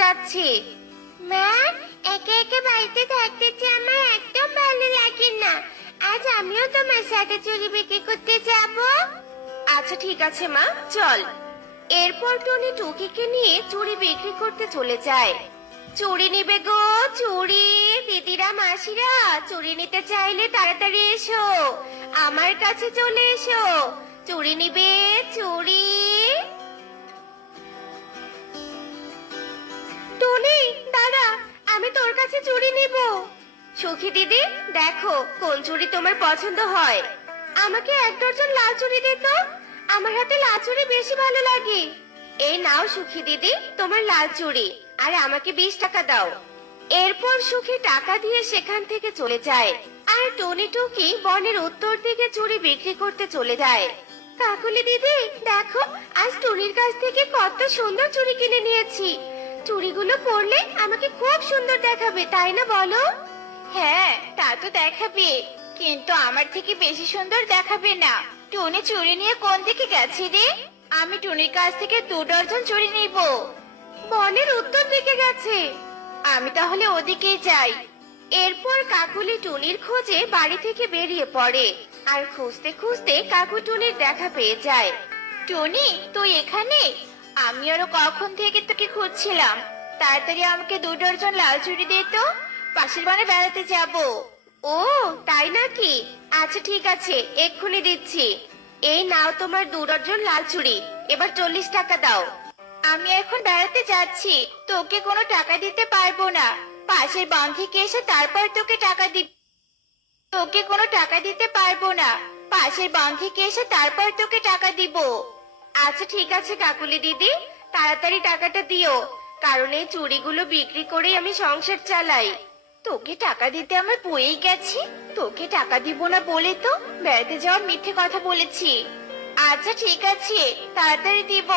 যাচ্ছি। মা, একা একা বাড়িতে থাকতে যে আমার একদম ভালো লাগে না। আজ আমিও তোমার সাথে চুরি বিক্রি করতে যাব। আচ্ছা ঠিক আছে মা, চল। এরপর টনি টুকিকে নিয়ে চুড়ি বিক্রি করতে চলে যায়। চুড়ি নিবে গো, চুড়ি। দিদিরা মাসিরা চুড়ি নিতে চাইলে তাড়াতাড়ি এসো, আমার কাছে চলে এসো। চুড়ি নিবে, চুড়ি। টনি দাঁড়া, আমি তোর কাছে চুড়ি নিব। সুখী দিদি, দেখো কোন চুড়ি তোমার পছন্দ হয়। আমাকে এক ডজন লাল চুড়ি দে তো, আমার হাতে লাল চুড়ি বেশি ভালো লাগে। এই নাও সুখী দিদি, তোমার লাল চুড়ি, আর আমাকে 20 টাকা দাও। এরপর সুখী টাকা দিয়ে সেখান থেকে চলে যায়, আর টনি টুকি বনের উত্তর দিকে চুড়ি বিক্রি করতে চলে যায়। কাকুলি দিদি দেখো, আজ টনির কাছ থেকে কত সুন্দর চুড়ি কিনে নিয়েছি। চুড়িগুলো পরলে আমাকে খুব সুন্দর দেখাবে, তাই না বলো? হ্যাঁ, তা তো দেখাবে, কিন্তু আমার থেকে বেশি সুন্দর দেখাবে না। টুনি চুরি নিয়ে কোন দিকে গেছে রে? আমি টুনির কাছ থেকে 2 ডজন চুরি নিব। বনের উত্তর দিকে গেছে। আমি তাহলে ওদিকেই যাই। এরপর কাকুলি টুনির খোঁজে বাড়ি থেকে বেরিয়ে পড়ে, আর খুঁজতে খুঁজতে কাকু টুনির দেখা পেয়ে যায়। টুনি, তুই এখানে? আমি আরো কখন থেকে তোকে খুঁজছিলাম। তাড়াতাড়ি আমাকে 2 ডজন লাল চুড়ি দে তো, পাশের বনে বেড়াতে যাব। ও তাই নাকি? আচ্ছা ঠিক আছে, এক্ষুনি দিচ্ছি। এই নাও তোমার 2 ডজন লাল চুড়ি, এবার 40 টাকা দাও। আমি এখন বেড়াতে যাচ্ছি, তোকে কোনো টাকা দিতে পারবো না। পাশের বন থেকে এসে তারপর তোকে টাকা দিব। তোকে কোনো টাকা দিতে পারবো না, পাশের বন থেকে এসে তারপর তোকে টাকা দিব। আচ্ছা ঠিক আছে কাকুলি দিদি, তাড়াতাড়ি টাকাটা দিও, কারণ এই চুড়িগুলো বিক্রি করে আমি সংসার চালাই। তোকে টাকা দিতে আমার বয়েই গেছে, তোকে টাকা দিব না বলে তো বেড়াতে যাওয়ার মিথ্যে কথা বলেছি। আচ্ছা ঠিক আছে, তাড়াতাড়ি দিব।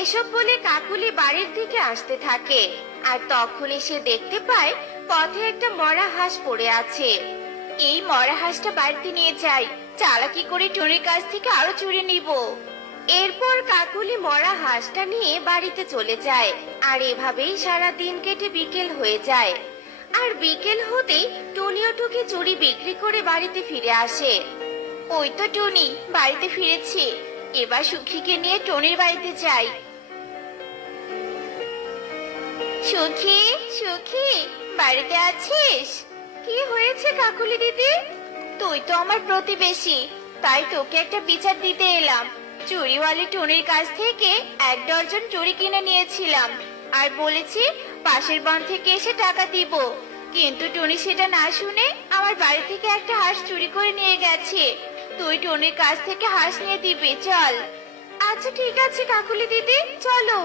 এসব বলে কাকুলি বাড়ির দিকে আসতে থাকে, আর তখনই সে দেখতে পায় পথে একটা মরা হাঁস পড়ে আছে। এই মরা হাঁসটা বাড়িতে নিয়ে যাই, চালাকি করে টুনির কাছ থেকে আরো চুরি নিব। এরপর কাকুলি মরা হাঁসটা নিয়ে বাড়িতে চলে যায়, আর এভাবেই সারা দিন কেটে বিকেল হয়ে যায়। আর বিকেল হতেই টুনিও টুকি চুড়ি বিক্রি করে বাড়িতে ফিরে আসে। ওই তো টুনি বাড়িতে ফিরেছে, এবার সুখীকে নিয়ে টনির বাড়িতে যাই। সুখী, সুখী, বাড়িতে আছিস? কি হয়েছে কাকুলি দিদি? তুই তো আমার প্রতিবেশী, তাই তোকে একটা বিচার দিতে এলাম। চুরিওয়ালি টুনির কাছ থেকে 1 ডজন চুরি কিনে নিয়েছিলাম, আর বলেছি পাশের বন থেকে এসে টাকা দিব। কিন্তু টুনি সেটা না শুনে আমার বাড়ি থেকে একটা হাঁস চুরি করে নিয়ে গেছে। তুই টুনির কাছ থেকে হাঁস নিয়ে দিবি, চল। আচ্ছা ঠিক আছে কাকুলি দিদি, চলো।